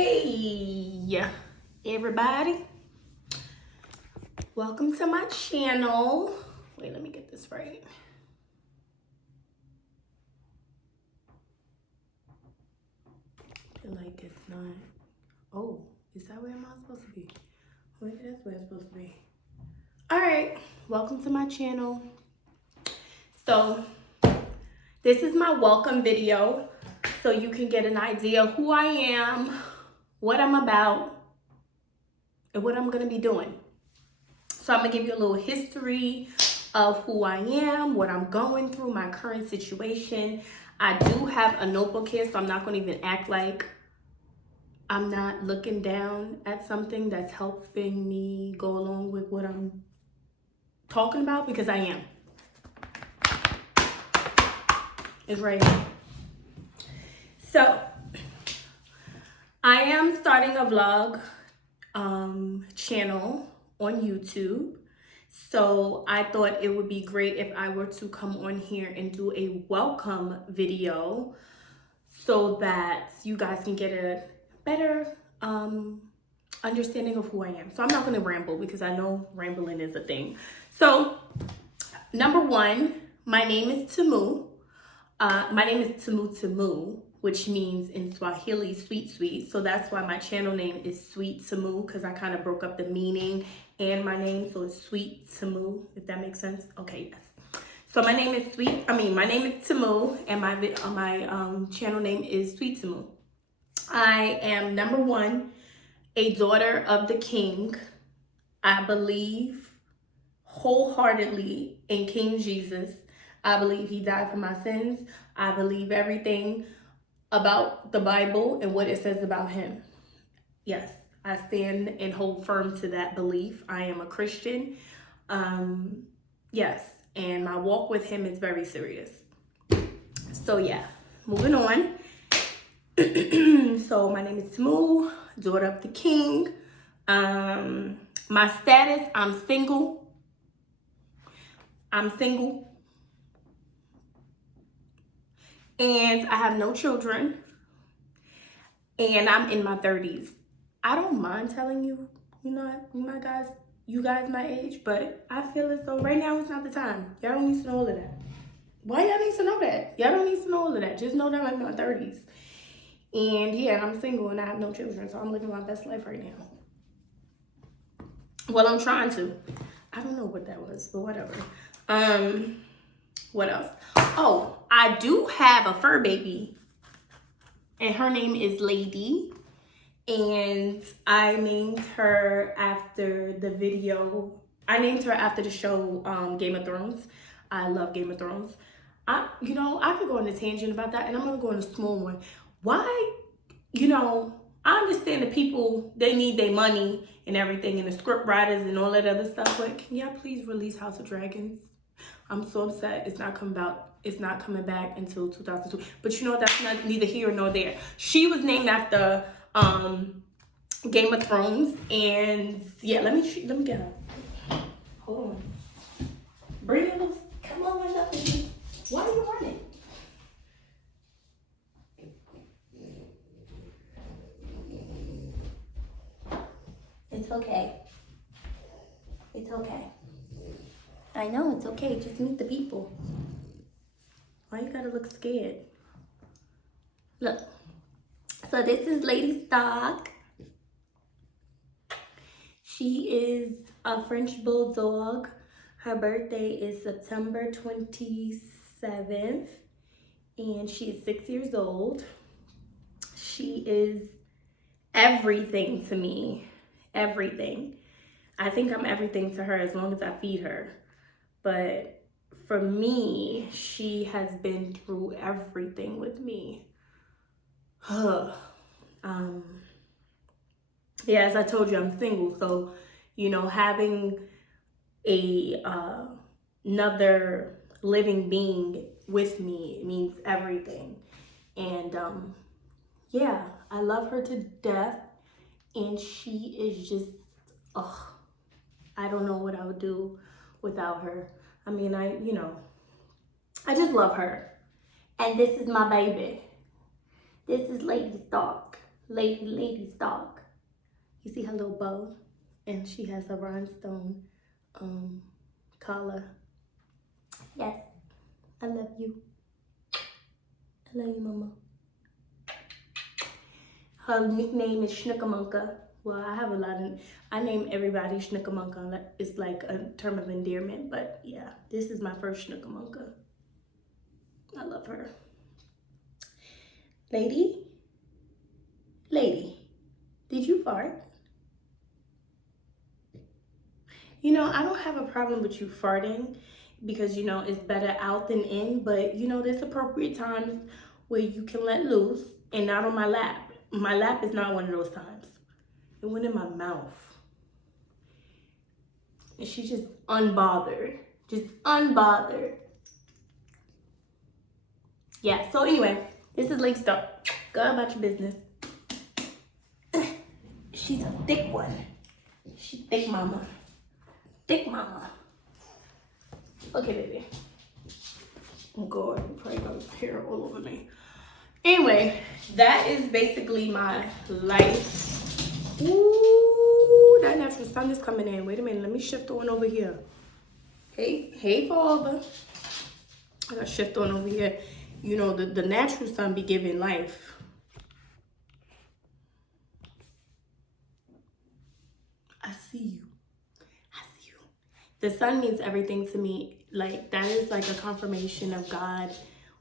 Hey everybody, welcome to my channel. Wait, let me get this right. I feel like it's not. Oh, is that where I'm supposed to be? Maybe that's where it's supposed to be. All right, welcome to my channel. So this is my welcome video, so you can get an idea of who I am, what I'm about, and what I'm gonna be doing. So I'm gonna give you a little history of who I am, what I'm going through, my current situation. I do have a notebook here, so I'm not gonna even act like I'm not looking down at something that's helping me go along with what I'm talking about, because I am. It's right here. So I am starting a vlog channel on YouTube. So I thought it would be great if I were to come on here and do a welcome video so that you guys can get a better understanding of who I am. So I'm not going to ramble because I know rambling is a thing. So number one, my name is Tamu. My name is Tamu, which means in Swahili, sweet, sweet. So that's why my channel name is Sweet Tamu, because I kind of broke up the meaning and my name. So it's Sweet Tamu, if that makes sense. Okay, yes. So my name is my name is Tamu, and my channel name is Sweet Tamu. I am, number one, a daughter of the King. I believe wholeheartedly in King Jesus. I believe he died for my sins. I believe everything about the Bible and what it says about him. Yes, I stand and hold firm to that belief. I am a Christian. Yes, and my walk with him is very serious. So yeah, moving on. So my name is Tamu, daughter of the King. My status, I'm single. And I have no children, and I'm in my 30s. I don't mind telling you, you guys my age, but I feel as though right now is not the time. Y'all don't need to know all of that. Why y'all need to know that? Y'all don't need to know all of that. Just know that I'm in my 30s. And yeah, and I'm single and I have no children, so I'm living my best life right now. Well, I'm trying to. I don't know what that was, but whatever. What else? Oh, I do have a fur baby, and her name is Lady, and I named her after the show Game of Thrones. I love Game of Thrones. I could go on a tangent about that, and I'm gonna go on a small one. Why, I understand the people, they need their money and everything, and the script writers and all that other stuff, but can y'all please release House of Dragons? I'm so upset it's not coming back until 2002. But that's not neither here nor there. She was named after Game of Thrones, and yeah, let me get her. Hold on. Bring it loose. Come on, my love. Why are you running? It's okay. It's okay. I know, it's okay. Just meet the people. Why you gotta look scared? Look. So this is Lady Stock. She is a French bulldog. Her birthday is September 27th. And she is 6 years old. She is everything to me. Everything. I think I'm everything to her as long as I feed her. But for me, she has been through everything with me. Yeah, as I told you, I'm single. So, having another living being with me means everything. And yeah, I love her to death. And she is just, I don't know what I would do without her. I mean, I just love her. And this is my baby. This is Lady Stark. lady's dog. You see her little bow? And she has a rhinestone collar. Yes, I love you. I love you, mama. Her nickname is Schnookamunka. Well, I have a lot of, I name everybody Schnookamunka. It's like a term of endearment, but yeah, this is my first Schnookamunka. I love her. Lady, did you fart? You know, I don't have a problem with you farting because, you know, it's better out than in, but, you know, there's appropriate times where you can let loose and not on my lap. My lap is not one of those times. It went in my mouth. And she's just unbothered. Just unbothered. Yeah, so anyway, this is Link's dog. Go about your business. She's a thick one. She's thick mama. Thick mama. Okay, baby. Oh God, you probably got hair all over me. Anyway, that is basically my life. Ooh, that natural sun is coming in. Wait a minute, let me shift on over here. Hey, father. I gotta shift on over here. You know, the natural sun be giving life. I see you. The sun means everything to me. Like, that is like a confirmation of God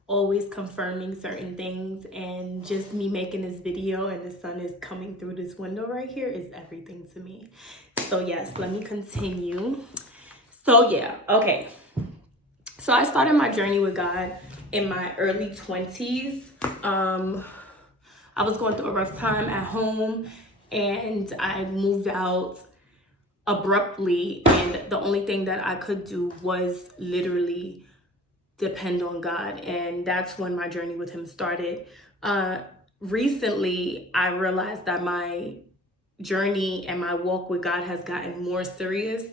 always confirming certain things, and just me making this video and the sun is coming through this window right here is everything to me. So yes, let me continue. So yeah, okay. So I started my journey with God in my early 20s. I was going through a rough time at home and I moved out abruptly, and the only thing that I could do was literally depend on God, and that's when my journey with him started. Recently, I realized that my journey and my walk with God has gotten more serious.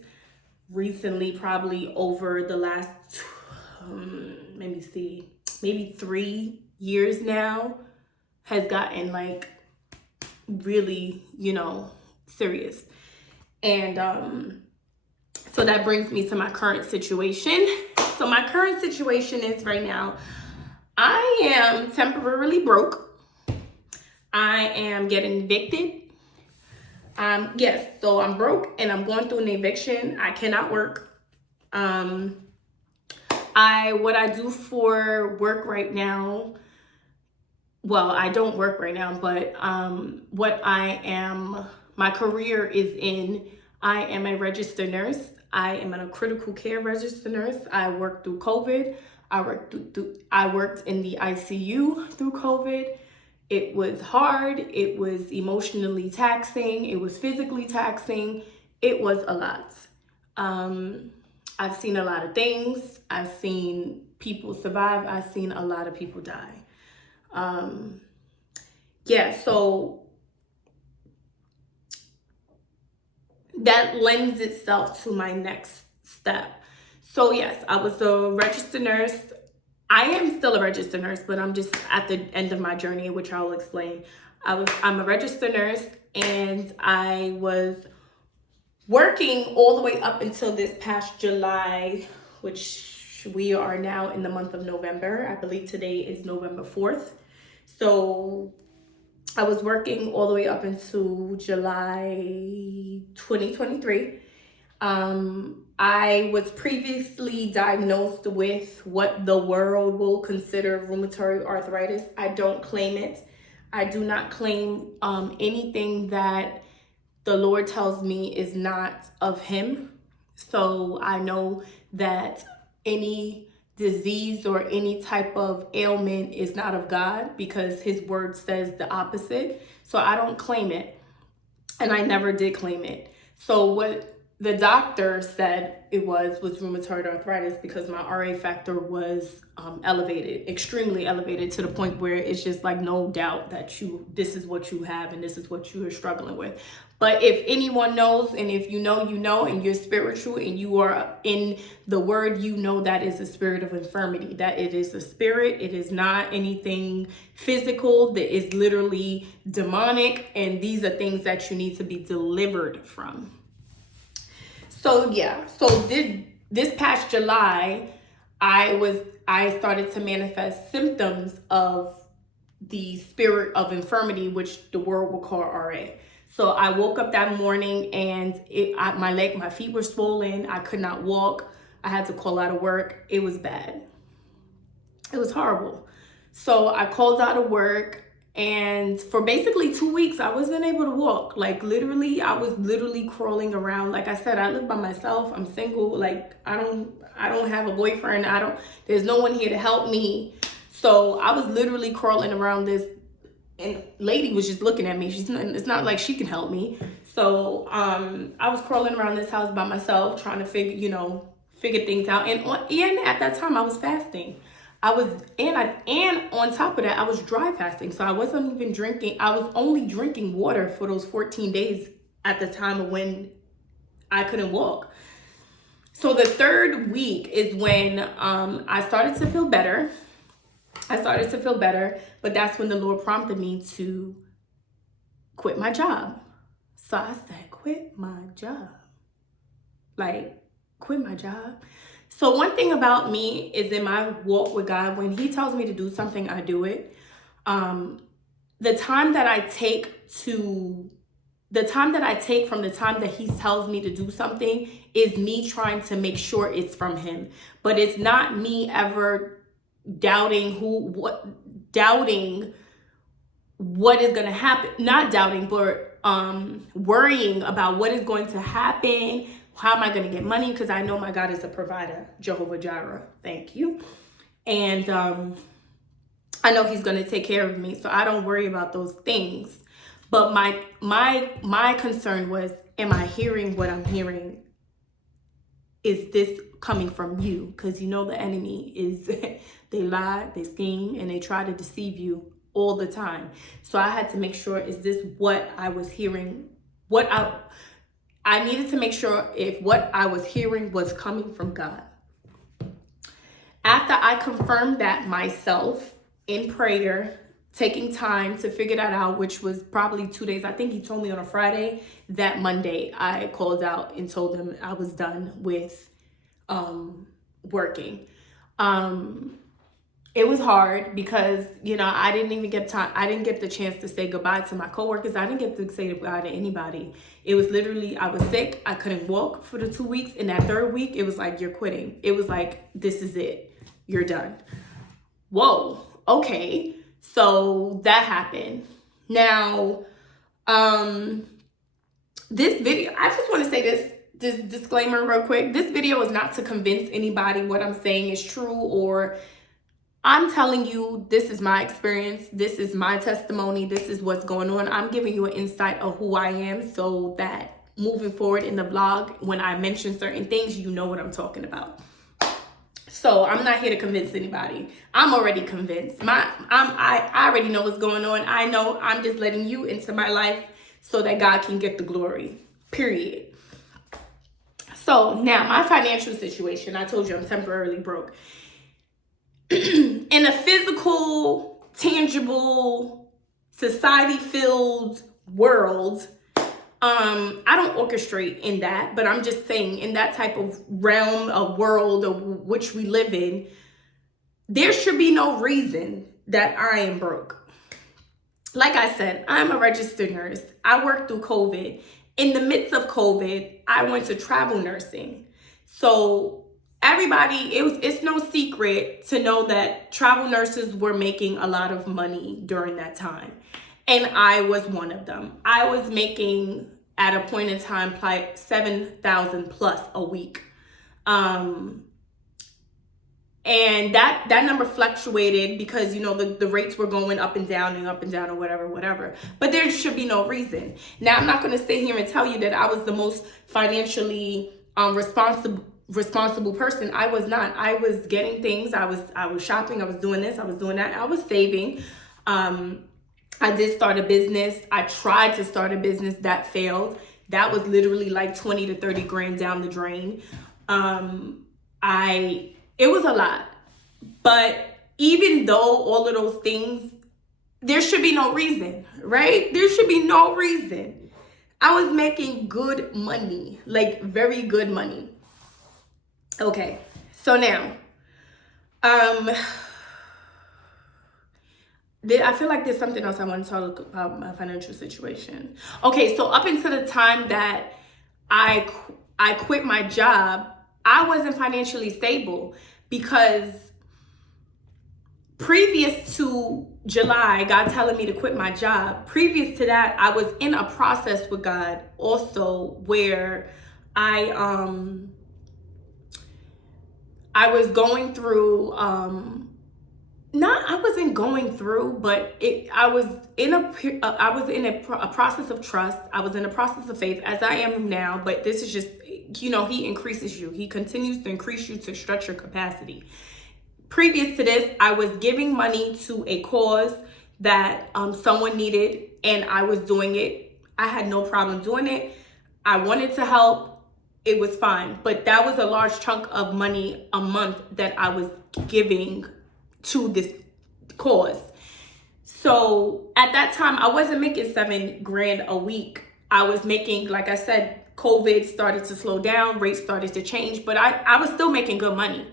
Recently, probably over the last, maybe 3 years now, has gotten like really, you know, serious. And so that brings me to my current situation. So my current situation is right now, I am temporarily broke. I am getting evicted. Yes, so I'm broke and I'm going through an eviction. I cannot work. What I do for work right now, well, I don't work right now, but my career is in, I am a registered nurse. I am a critical care registered nurse. I worked through COVID. I worked in the ICU through COVID. It was hard. It was emotionally taxing. It was physically taxing. It was a lot. I've seen a lot of things. I've seen people survive. I've seen a lot of people die. So that lends itself to my next step. So yes, I was a registered nurse. I am still a registered nurse, but I'm just at the end of my journey, which I'll explain. I'm a registered nurse, and I was working all the way up until this past July, which we are now in the month of November. I believe today is November 4th. So I was working all the way up into July 2023. I was previously diagnosed with what the world will consider rheumatoid arthritis. I don't claim it. I do not claim anything that the Lord tells me is not of him. So I know that any disease or any type of ailment is not of God, because his word says the opposite. So I don't claim it, and I never did claim it. So what the doctor said it was rheumatoid arthritis because my RA factor was elevated, extremely elevated, to the point where it's just like no doubt that this is what you have and this is what you are struggling with. But if anyone knows, and if you know, and you're spiritual and you are in the word, you know that is a spirit of infirmity, that it is a spirit. It is not anything physical, that is literally demonic. And these are things that you need to be delivered from. So yeah, so this past July, I started to manifest symptoms of the spirit of infirmity, which the world will call RA. So I woke up that morning and my feet were swollen. I could not walk. I had to call out of work. It was bad. It was horrible. So I called out of work, and for basically 2 weeks, I wasn't able to walk. Like literally, I was literally crawling around. Like I said, I live by myself. I'm single. Like I don't have a boyfriend. There's no one here to help me. So I was literally crawling around this, and lady was just looking at me. It's not like she can help me. So I was crawling around this house by myself, trying to figure things out. And at that time I was fasting. And on top of that, I was dry fasting. So I wasn't even drinking. I was only drinking water for those 14 days at the time of when I couldn't walk. So the third week is when I started to feel better. But that's when the Lord prompted me to quit my job. So I said, quit my job. Like, quit my job. So one thing about me is in my walk with God, when he tells me to do something, I do it. The time that I take from the time that he tells me to do something is me trying to make sure it's from him. But it's not me ever doubting what is going to happen. Not doubting, but worrying about what is going to happen. How am I going to get money? Because I know my God is a provider. Jehovah Jireh. Thank you. And I know he's going to take care of me. So I don't worry about those things. But my concern was, am I hearing what I'm hearing? Is this coming from you? Because you know the enemy is, they lie, they scheme, and they try to deceive you all the time. So I had to make sure, is this what I was hearing? I needed to make sure if what I was hearing was coming from God. After I confirmed that myself in prayer, taking time to figure that out, which was probably 2 days. I think he told me on a Friday. That Monday, I called out and told him I was done with working. It was hard because, I didn't even get time. I didn't get the chance to say goodbye to my coworkers. I didn't get to say goodbye to anybody. It was literally, I was sick. I couldn't walk for the 2 weeks. In that third week, it was like, you're quitting. It was like, this is it. You're done. Whoa. Okay. So that happened. Now, this video, I just want to say this disclaimer real quick. This video is not to convince anybody what I'm saying is true, or I'm telling you, this is my experience. This is my testimony. This is what's going on. I'm giving you an insight of who I am so that moving forward in the vlog, when I mention certain things, you know what I'm talking about. So I'm not here to convince anybody. I'm already convinced. I already know what's going on. I know I'm just letting you into my life so that God can get the glory, period. So now my financial situation, I told you I'm temporarily broke. In a physical, tangible, society-filled world, I don't orchestrate in that, but I'm just saying in that type of realm, of world of which we live in, there should be no reason that I am broke. Like I said, I'm a registered nurse. I worked through COVID. In the midst of COVID, I went to travel nursing. So everybody, it's no secret to know that travel nurses were making a lot of money during that time. And I was one of them. I was making, at a point in time, like $7,000 plus a week. And And that number fluctuated because, you know, the rates were going up and down or whatever. But there should be no reason. Now, I'm not going to sit here and tell you that I was the most financially responsible person. I was not. I was getting things. I was shopping. I was doing this. I was doing that. I was saving. I did start a business. I tried to start a business that failed. That was literally like 20 to 30 grand down the drain. It was a lot. But even though all of those things, there should be no reason, right? There should be no reason. I was making good money, like very good money. Okay, so now, I feel like there's something else I want to talk about my financial situation. Okay, so up until the time that I quit my job, I wasn't financially stable because previous to July, God telling me to quit my job, previous to that, I was in a process with God also where I was going through, I wasn't going through, but I was in a process of trust. I was in a process of faith, as I am now, but this is just, you know, he increases you. He continues to increase you to stretch your capacity. Previous to this, I was giving money to a cause that someone needed, and I was doing it. I had no problem doing it. I wanted to help. It was fine. But that was a large chunk of money a month that I was giving to this cause. So at that time, I wasn't making $7 grand a week. I was making, like I said, COVID started to slow down, rates started to change, but I was still making good money.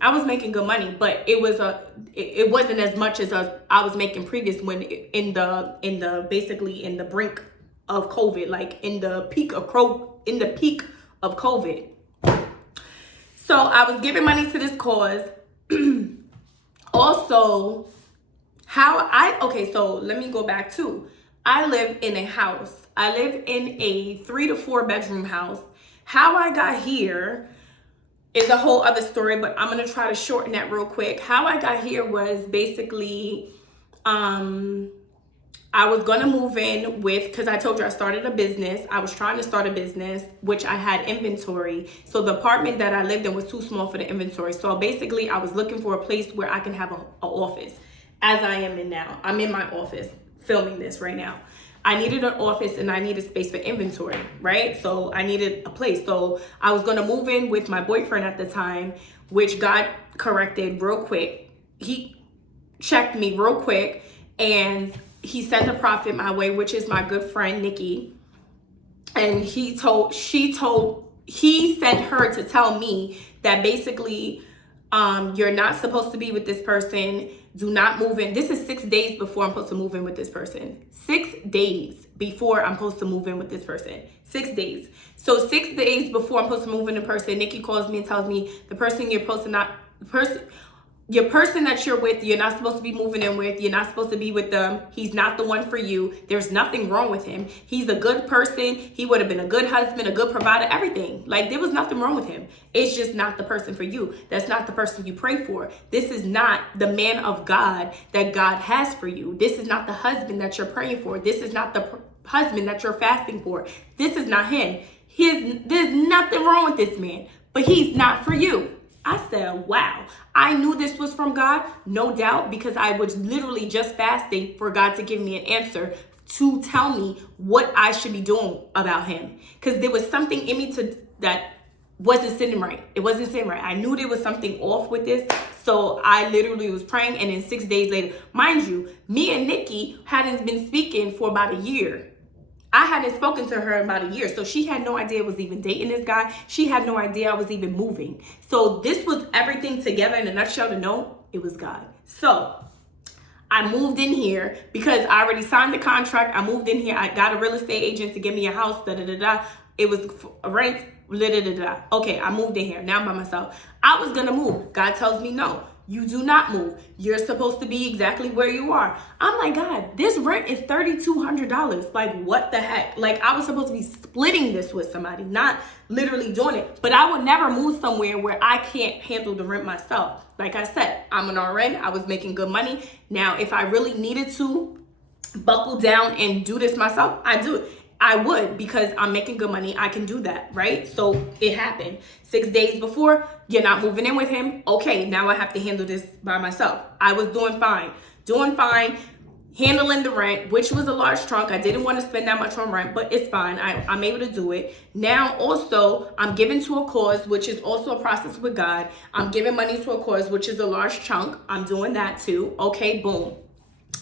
I was making good money, but it wasn't as much as I was making previous when in the brink of COVID, like in the peak of COVID. So I was giving money to this cause. Also, so let me go back too. I live in a house. I live in a 3 to 4 bedroom house. How I got here is a whole other story, but I'm going to try to shorten that real quick. How I got here was basically, I was going to move in because I told you I started a business. I was trying to start a business, which I had inventory. So the apartment that I lived in was too small for the inventory. So basically I was looking for a place where I can have an office, as I am in now. I'm in my office filming this right now. I needed an office and I needed space for inventory, right? So I needed a place. So I was going to move in with my boyfriend at the time, which God corrected real quick. He checked me real quick and he sent a prophet my way, which is my good friend, Nikki. And he sent her to tell me that basically, you're not supposed to be with this person. Do not move in. This is 6 days before I'm supposed to move in with this person. 6 days before I'm supposed to move in with this person. 6 days. So 6 days before I'm supposed to move in a person, Nikki calls me and tells me the person your person that you're with, you're not supposed to be moving in with. You're not supposed to be with them. He's not the one for you. There's nothing wrong with him. He's a good person. He would have been a good husband, a good provider, everything. Like, there was nothing wrong with him. It's just not the person for you. That's not the person you pray for. This is not the man of God that God has for you. This is not the husband that you're praying for. This is not the husband that you're fasting for. This is not him. There's nothing wrong with this man, but he's not for you. I said, wow. I knew this was from God, no doubt, because I was literally just fasting for God to give me an answer to tell me what I should be doing about him. Because there was something in me that wasn't sitting right. It wasn't sitting right. I knew there was something off with this. So I literally was praying. And then 6 days later, mind you, me and Nikki hadn't been speaking for about a year. I hadn't spoken to her in about a year. So she had no idea I was even dating this guy. She had no idea I was even moving. So this was everything together in a nutshell to know it was God. So I moved in here because I already signed the contract. I moved in here. I got a real estate agent to give me a house. It was rent. Okay, I moved in here. Now I'm by myself. I was going to move. God tells me no. You do not move. You're supposed to be exactly where you are. I'm like, God, this rent is $3,200. Like, what the heck? Like, I was supposed to be splitting this with somebody, not literally doing it. But I would never move somewhere where I can't handle the rent myself. Like I said, I'm an RN. I was making good money. Now, if I really needed to buckle down and do this myself, I do it. I would, because I'm making good money. I can do that, right? So it happened. 6 days before, you're not moving in with him. Okay, now I have to handle this by myself. I was doing fine, handling the rent, which was a large chunk. I didn't want to spend that much on rent, but it's fine. I'm able to do it. Now also, I'm giving to a cause, which is also a process with God. I'm giving money to a cause, which is a large chunk. I'm doing that too. Okay, boom.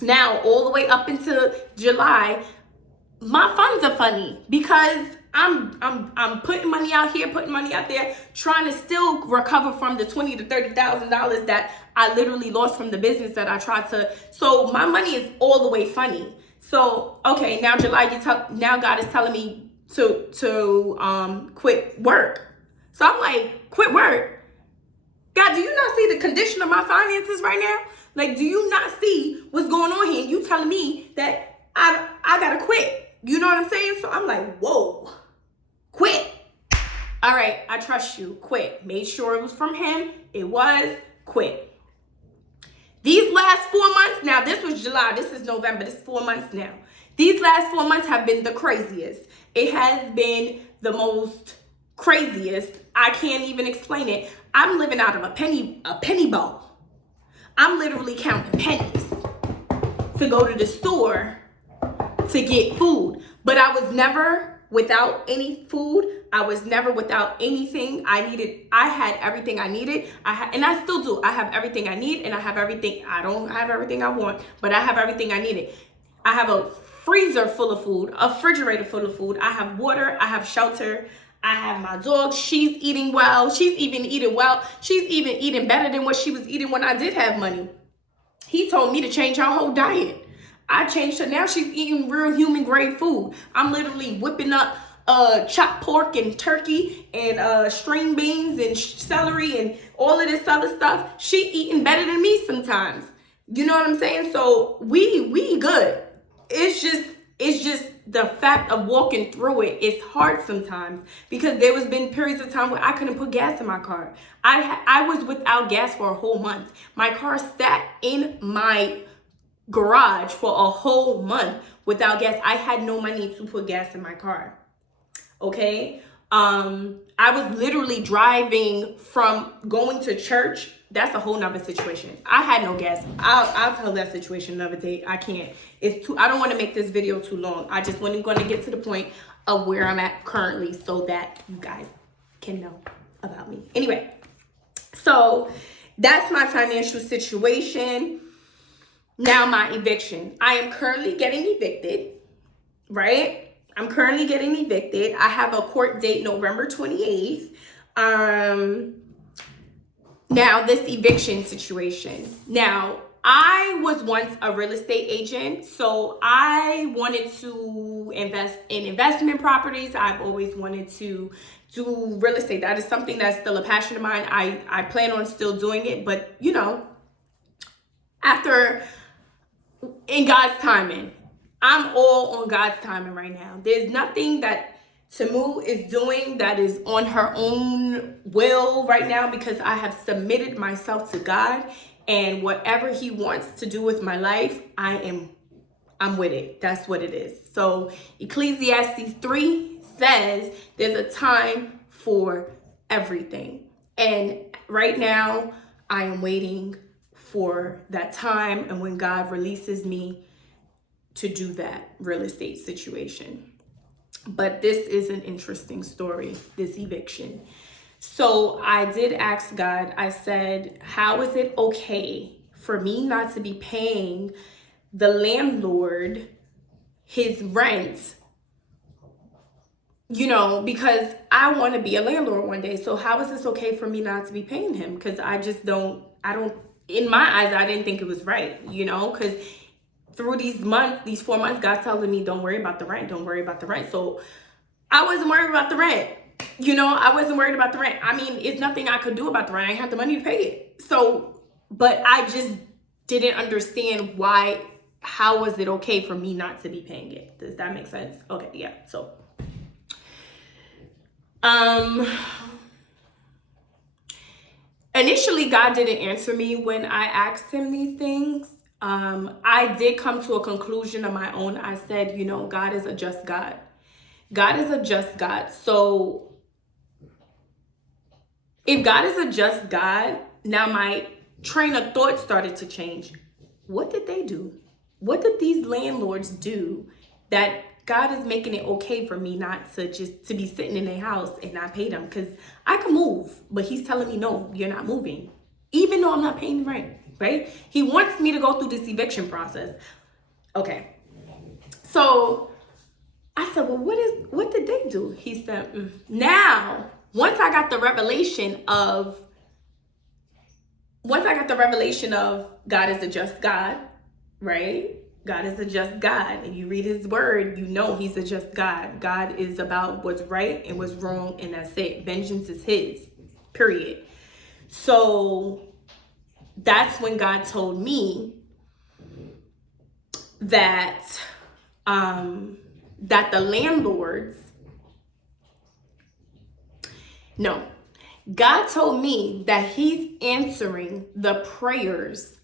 Now, all the way up into July, my funds are funny because I'm putting money out here, putting money out there, trying to still recover from the $20,000 to $30,000 that I literally lost from the business that I tried to. So my money is all the way funny. So okay, now July, now God is telling me to quit work. So I'm like, quit work? God, do you not see the condition of my finances right now? Like, do you not see what's going on here? You telling me that I gotta quit? You know what I'm saying? So I'm like, whoa, quit. All right, I trust you. Quit. Made sure it was from him. It was. Quit. These last 4 months, now this was July, this is November, this is 4 months now. These last 4 months have been the craziest. It has been the most craziest. I can't even explain it. I'm living out of a penny bowl. I'm literally counting pennies to go to the store to get food. But I was never without any food. I was never without anything I needed. I had everything I needed. And I still do. I have everything I need, and I have everything. I don't have everything I want, but I have everything I needed. I have a freezer full of food, a refrigerator full of food. I have water. I have shelter. I have my dog. She's eating well. She's even eating well. She's even eating better than what she was eating when I did have money. He told me to change her whole diet. I changed her. Now she's eating real human grade food. I'm literally whipping up chopped pork and turkey and string beans and celery and all of this other stuff. She eating better than me sometimes. You know what I'm saying? So we good. It's just the fact of walking through it is hard sometimes, because there was been periods of time where I couldn't put gas in my car. I was without gas for a whole month. My car sat in my garage for a whole month without gas. I had no money to put gas in my car. Okay. I was literally driving from going to church. That's a whole nother situation. I had no gas. I'll tell that situation another day. I can't. I don't want to make this video too long. I just wasn't going to get to the point of where I'm at currently so that you guys can know about me. Anyway, so that's my financial situation. Now my eviction. I am currently getting evicted, right? I'm currently getting evicted. I have a court date November 28th. Now this eviction situation. Now, I was once a real estate agent, so I wanted to invest in investment properties. I've always wanted to do real estate. That is something that's still a passion of mine. I plan on still doing it, but you know, in God's timing. I'm all on God's timing right now. There's nothing that Tamu is doing that is on her own will right now, because I have submitted myself to God, and whatever he wants to do with my life, I'm with it. That's what it is. So Ecclesiastes 3 says there's a time for everything. And right now I am waiting for that time, and when God releases me to do that real estate situation. But this is an interesting story, this eviction. So I did ask God, I said, how is it okay for me not to be paying the landlord his rent? You know, because I want to be a landlord one day. So how is this okay for me not to be paying him? Because I don't, in my eyes, I didn't think it was right, you know, because through these 4 months, God's telling me, don't worry about the rent. Don't worry about the rent. So I wasn't worried about the rent. You know, I wasn't worried about the rent. I mean, it's nothing I could do about the rent. I had the money to pay it. So but I just didn't understand how was it okay for me not to be paying it? Does that make sense? Okay, yeah. So, initially, God didn't answer me when I asked him these things. I did come to a conclusion of my own. I said, God is a just God. God is a just God. So if God is a just God, now my train of thought started to change. What did they do? What did these landlords do that God is making it okay for me not to to be sitting in their house and not pay them? Because I can move, but he's telling me, no, you're not moving. Even though I'm not paying rent, right? He wants me to go through this eviction process. Okay. So I said, well, what did they do? He said, now, once I got the revelation of God is a just God, right? God is a just God. And you read his word, he's a just God. God is about what's right and what's wrong, and that's it. Vengeance is his, period. So that's when God told me that the landlords, God told me that he's answering the prayers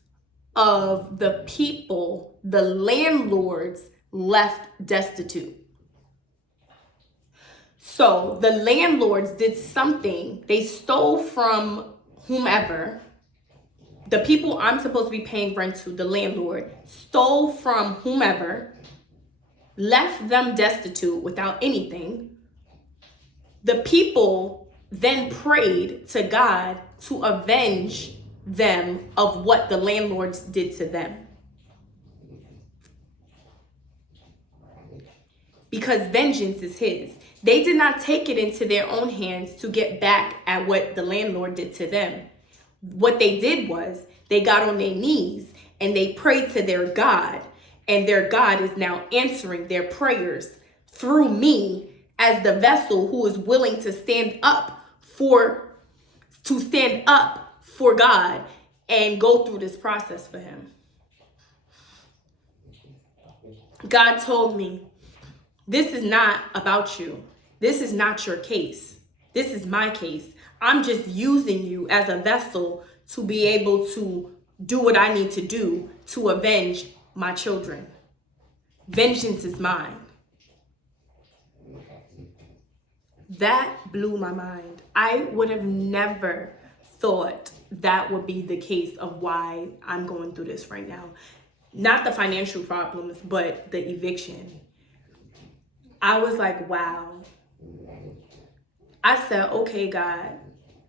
of the people the landlords left destitute. So the landlords did something. They stole from whomever. The people I'm supposed to be paying rent to, the landlord, stole from whomever, left them destitute without anything. The people then prayed to God to avenge them of what the landlords did to them. Because vengeance is his. They did not take it into their own hands to get back at what the landlord did to them. What they did was they got on their knees and they prayed to their God, and their God is now answering their prayers through me as the vessel who is willing to stand up for God and go through this process for him. God told me, this is not about you. This is not your case. This is my case. I'm just using you as a vessel to be able to do what I need to do to avenge my children. Vengeance is mine. That blew my mind. I would have never thought that would be the case of why I'm going through this right now. Not the financial problems, but the eviction. I was like, wow. I said, okay, God,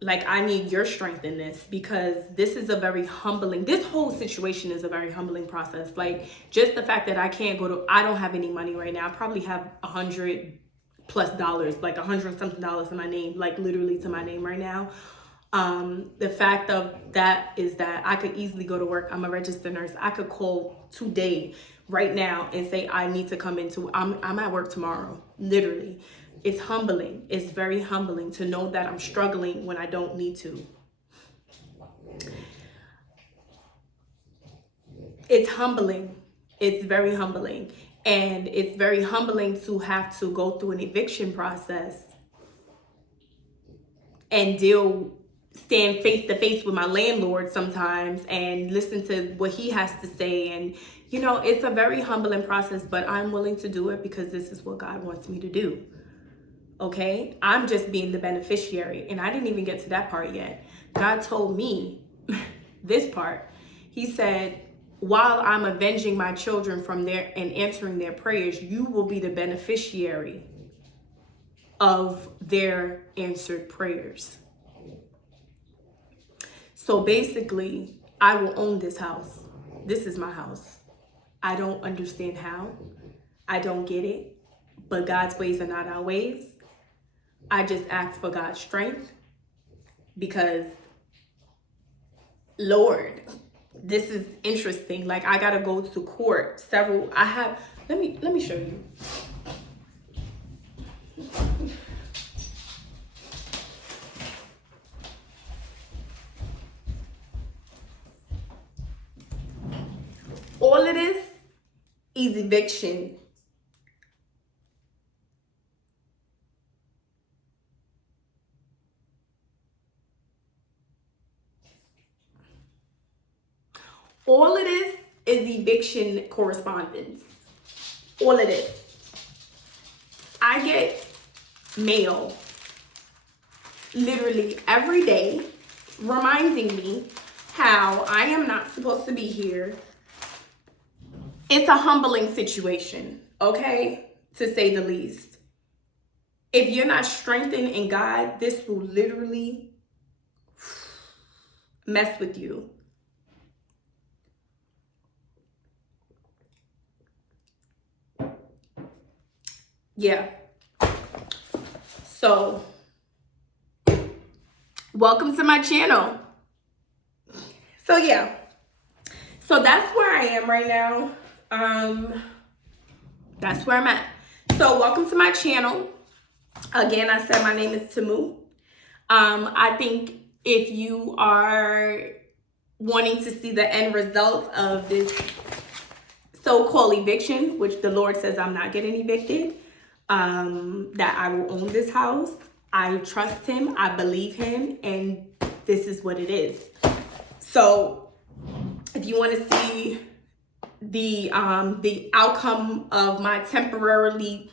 like, I need your strength in this, because this is this whole situation is a very humbling process. Like, just the fact that I don't have any money right now. I probably have $100+ like $100 something in my name, like literally to my name right now. The fact of that is that I could easily go to work. I'm a registered nurse. I could call today, right now, and say, I need to come I'm at work tomorrow, literally. It's humbling. It's very humbling to know that I'm struggling when I don't need to. It's humbling. It's very humbling. And it's very humbling to have to go through an eviction process and stand face to face with my landlord sometimes and listen to what he has to say. And, it's a very humbling process, but I'm willing to do it because this is what God wants me to do. Okay? I'm just being the beneficiary, and I didn't even get to that part yet. God told me this part. He said, while I'm avenging my children from and answering their prayers, you will be the beneficiary of their answered prayers. So basically, I will own this house. This is my house. I don't understand how. I don't get it. But God's ways are not our ways. I just ask for God's strength, because, Lord, this is interesting. Like, I gotta go to court. Let me show you. All of this is eviction. All of this is eviction correspondence. All of this. I get mail literally every day reminding me how I am not supposed to be here. It's a humbling situation, okay, to say the least. If you're not strengthened in God, this will literally mess with you. Yeah. So, welcome to my channel. So yeah. So that's where I am right now. That's where I'm at. So welcome to my channel. Again, I said my name is Tamu. I think if you are wanting to see the end result of this so-called eviction, which the Lord says I'm not getting evicted, that I will own this house. I trust him, I believe him, and this is what it is. So if you want to see the outcome of my temporarily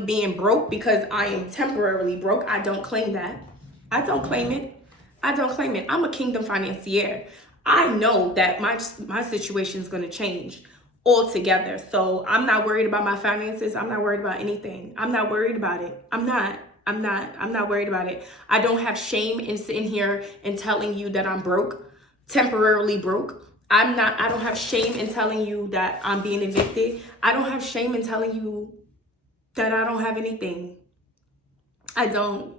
being broke, because I am temporarily broke, I don't claim that. I don't claim it. I don't claim it. I'm a kingdom financier. I know that my situation is going to change altogether. So I'm not worried about my finances. I'm not worried about anything. I'm not worried about it. I'm not worried about it. I don't have shame in sitting here and telling you that I'm broke, temporarily broke. I don't have shame in telling you that I'm being evicted. I don't have shame in telling you that I don't have anything. I don't.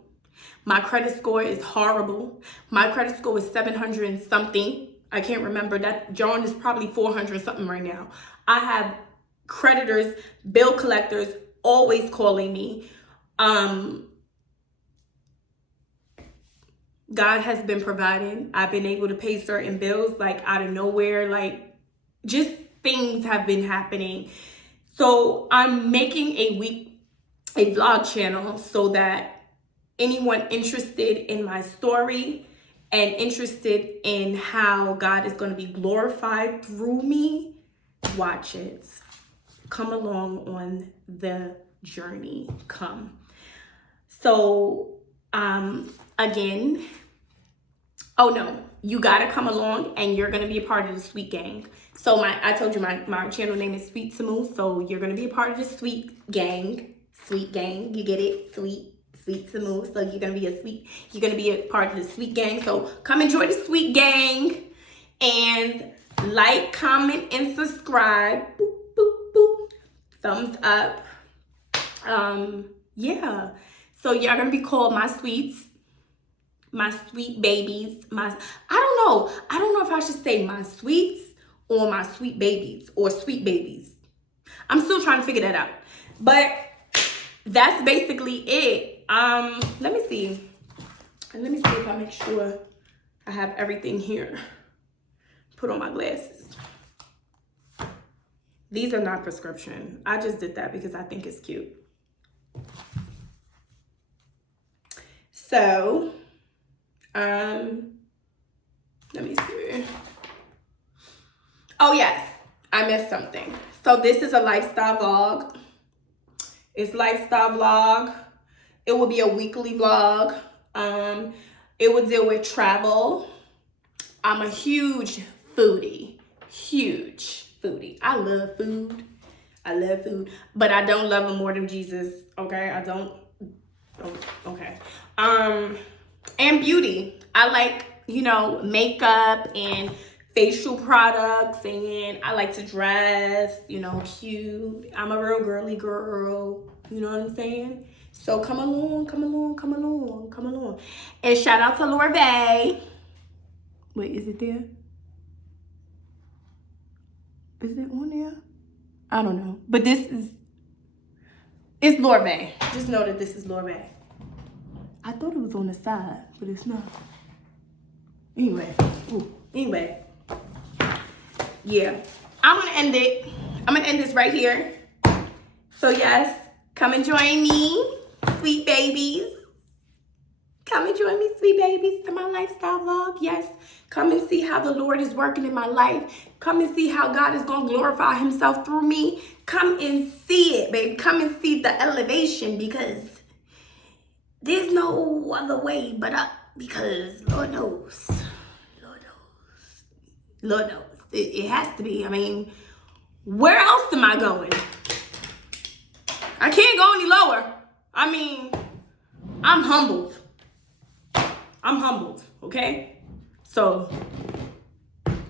My credit score is horrible. My credit score is 700 and something. I can't remember. That John is probably 400 something right now. I have creditors, bill collectors always calling me. God has been providing. I've been able to pay certain bills like out of nowhere. Like just things have been happening. So I'm making a vlog channel so that anyone interested in my story and interested in how God is going to be glorified through me, watch it. Come along on the journey. Come. So, again, oh no, you got to come along and you're going to be a part of the Sweet Gang. So I told you my channel name is Sweet Tamu. So you're going to be a part of the Sweet Gang. Sweet Gang. You get it? Sweet Tamu. So you're going to be a part of the Sweet Gang. So come enjoy the Sweet Gang and like, comment, and subscribe. Boop, boop, boop. Thumbs up. Yeah. So y'all going to be called my sweets. My sweet babies. I don't know if I should say my sweets or my sweet babies or sweet babies. I'm still trying to figure that out. But that's basically it. Let me see if I make sure I have everything here. Put on my glasses. These are not prescription. I just did that because I think it's cute. So, let me see. Oh yes, I missed something. So this is a lifestyle vlog. It's lifestyle vlog. It will be a weekly vlog. It will deal with travel. I'm a huge foodie. I love food. But I don't love him more than Jesus. Okay, I don't. Okay. And beauty. I like, makeup and facial products, and I like to dress, cute. I'm a real girly girl. You know what I'm saying? So come along. And shout out to Lorvay. Wait, is it there? Is it on there? I don't know. But it's Lorvay. Just know that this is Lorvay. I thought it was on the side, but it's not. Anyway. yeah, I'm gonna end it. I'm gonna end this right here. So yes, come and join me, sweet babies. Come and join me, sweet babies, to my lifestyle vlog. Yes, come and see how the Lord is working in my life. Come and see how God is going to glorify himself through me. Come and see it, baby. Come and see the elevation, because there's no other way but up, because Lord knows. Lord knows. Lord knows. It has to be. I mean, where else am I going? I can't go any lower. I mean, I'm humbled. I'm humbled, okay? So,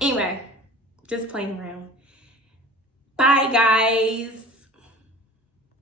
anyway, just playing around. Bye, guys.